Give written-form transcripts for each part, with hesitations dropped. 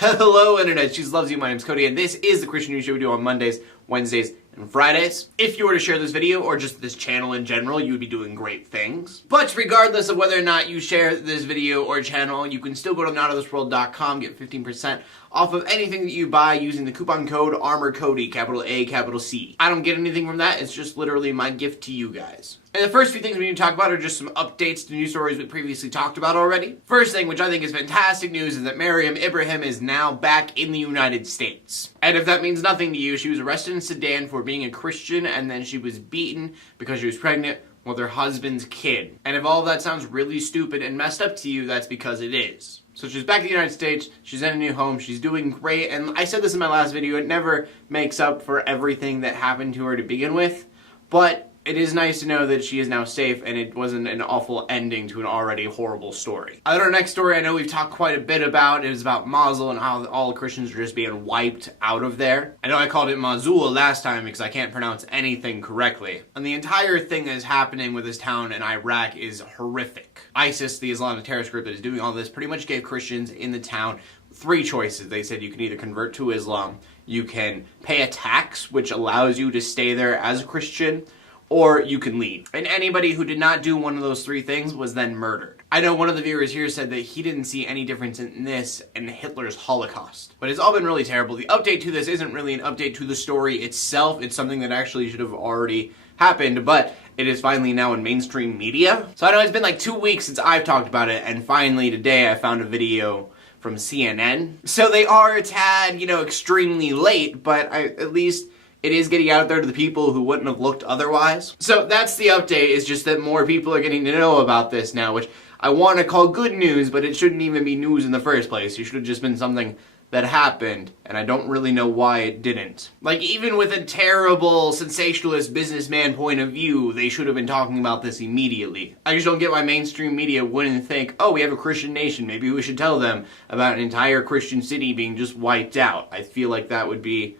Hello Internet, she loves you, my name's Cody, and this is the Christian News Show we do on Mondays, Wednesdays, and Fridays. If you were to share this video, or just this channel in general, you would be doing great things. But regardless of whether or not you share this video or channel, you can still go to notofthisworld.com, get 15% off of anything that you buy using the coupon code ARMORCODY, capital A, capital C. I don't get anything from that, it's just literally my gift to you guys. And the first few things we need to talk about are just some updates to news stories we previously talked about already. First thing, which I think is fantastic news, is that Meriam Ibrahim is now back in the United States. And if that means nothing to you, she was arrested in Sudan for being a Christian, and then she was beaten because she was pregnant with her husband's kid. And if all of that sounds really stupid and messed up to you, that's because it is. So she's back in the United States, she's in a new home, she's doing great, and I said this in my last video, it never makes up for everything that happened to her to begin with, but it is nice to know that she is now safe and it wasn't an awful ending to an already horrible story. Our next story I know we've talked quite a bit about is about Mazel and how all Christians are just being wiped out of there. I know I called it Mazel last time because I can't pronounce anything correctly. And the entire thing that is happening with this town in Iraq is horrific. ISIS, the Islamic terrorist group that is doing all this, pretty much gave Christians in the town three choices. They said you can either convert to Islam, you can pay a tax, which allows you to stay there as a Christian, or you can leave. And anybody who did not do one of those three things was then murdered. I know one of the viewers here said that he didn't see any difference in this and Hitler's Holocaust. But it's all been really terrible. The update to this isn't really an update to the story itself. It's something that actually should have already happened, but it is finally now in mainstream media. So I know it's been like 2 weeks since I've talked about it, and finally today I found a video from CNN. So they are a tad, extremely late, but at least it is getting out there to the people who wouldn't have looked otherwise. So that's the update, is just that more people are getting to know about this now, which I want to call good news, but it shouldn't even be news in the first place. It should have just been something that happened, and I don't really know why it didn't. Like, even with a terrible, sensationalist businessman point of view, they should have been talking about this immediately. I just don't get why mainstream media wouldn't think, oh, we have a Christian nation, maybe we should tell them about an entire Christian city being just wiped out. I feel like that would be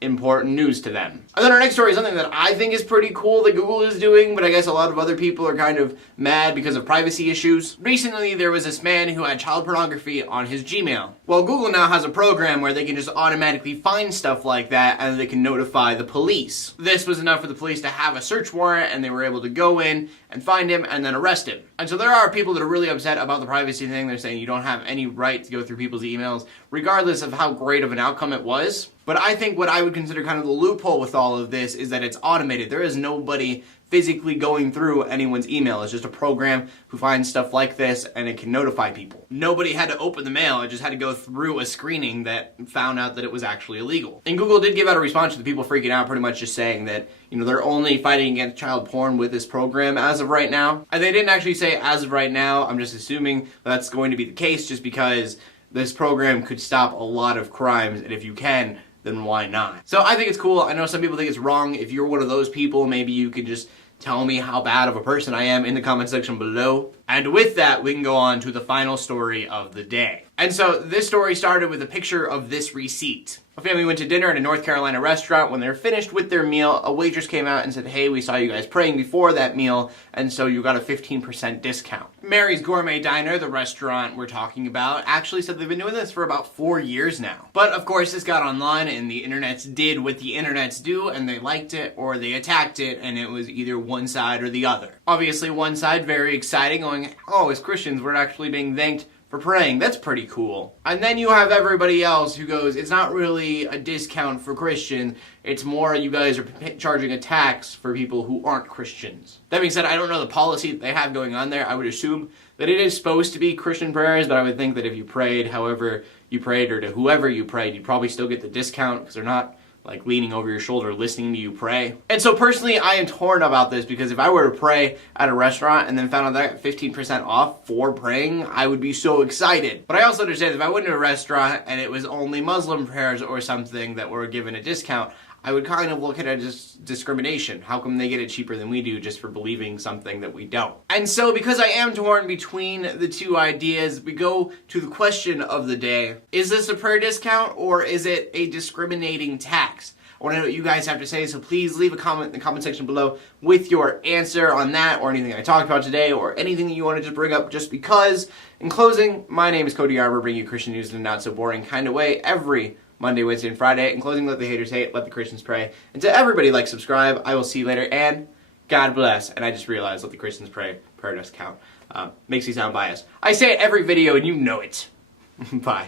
important news to them. And then our next story is something that I think is pretty cool that Google is doing, but I guess a lot of other people are kind of mad because of privacy issues. Recently, there was this man who had child pornography on his Gmail. Well, Google now has a program where they can just automatically find stuff like that and they can notify the police. This was enough for the police to have a search warrant, and they were able to go in and find him and then arrest him. And so there are people that are really upset about the privacy thing. They're saying you don't have any right to go through people's emails, regardless of how great of an outcome it was. But I think what I would consider kind of the loophole with all of this is that it's automated. There is nobody physically going through anyone's email. It's just a program who finds stuff like this and it can notify people. Nobody had to open the mail. It just had to go through a screening that found out that it was actually illegal. And Google did give out a response to the people freaking out, pretty much just saying that, they're only fighting against child porn with this program as of right now. And they didn't actually say as of right now. I'm just assuming that's going to be the case just because this program could stop a lot of crimes, and if you can, then why not? So I think it's cool. I know some people think it's wrong. If you're one of those people, maybe you could just tell me how bad of a person I am in the comment section below. And with that, we can go on to the final story of the day. And so this story started with a picture of this receipt. A family went to dinner at a North Carolina restaurant. When they were finished with their meal, a waitress came out and said, hey, we saw you guys praying before that meal, and so you got a 15% discount. Mary's Gourmet Diner, the restaurant we're talking about, actually said they've been doing this for about 4 years now. But of course, this got online, and the internets did what the internets do, and they liked it or they attacked it, and it was either one side or the other. Obviously, one side very exciting, going, oh, as Christians, we're actually being thanked for praying. That's pretty cool. And then you have everybody else who goes, it's not really a discount for Christians, it's more you guys are charging a tax for people who aren't Christians. That being said, I don't know the policy that they have going on there. I would assume that it is supposed to be Christian prayers, but I would think that if you prayed however you prayed or to whoever you prayed, you'd probably still get the discount because they're not like leaning over your shoulder listening to you pray. And so personally, I am torn about this because if I were to pray at a restaurant and then found out that I got 15% off for praying, I would be so excited. But I also understand that if I went to a restaurant and it was only Muslim prayers or something that were given a discount, I would kind of look at it as discrimination. How come they get it cheaper than we do just for believing something that we don't? And so because I am torn between the two ideas, we go to the question of the day. Is this a prayer discount or is it a discriminating tax? I want to know what you guys have to say, so please leave a comment in the comment section below with your answer on that or anything I talked about today or anything that you wanted to bring up just because. In closing, my name is Cody Arbor, bringing you Christian news in a not so boring kind of way every Monday, Wednesday, and Friday. In closing, let the haters hate, let the Christians pray. And to everybody, like, subscribe. I will see you later, and God bless. And I just realized, let the Christians pray. Prayer does count. Makes you sound biased. I say it every video, and you know it. Bye.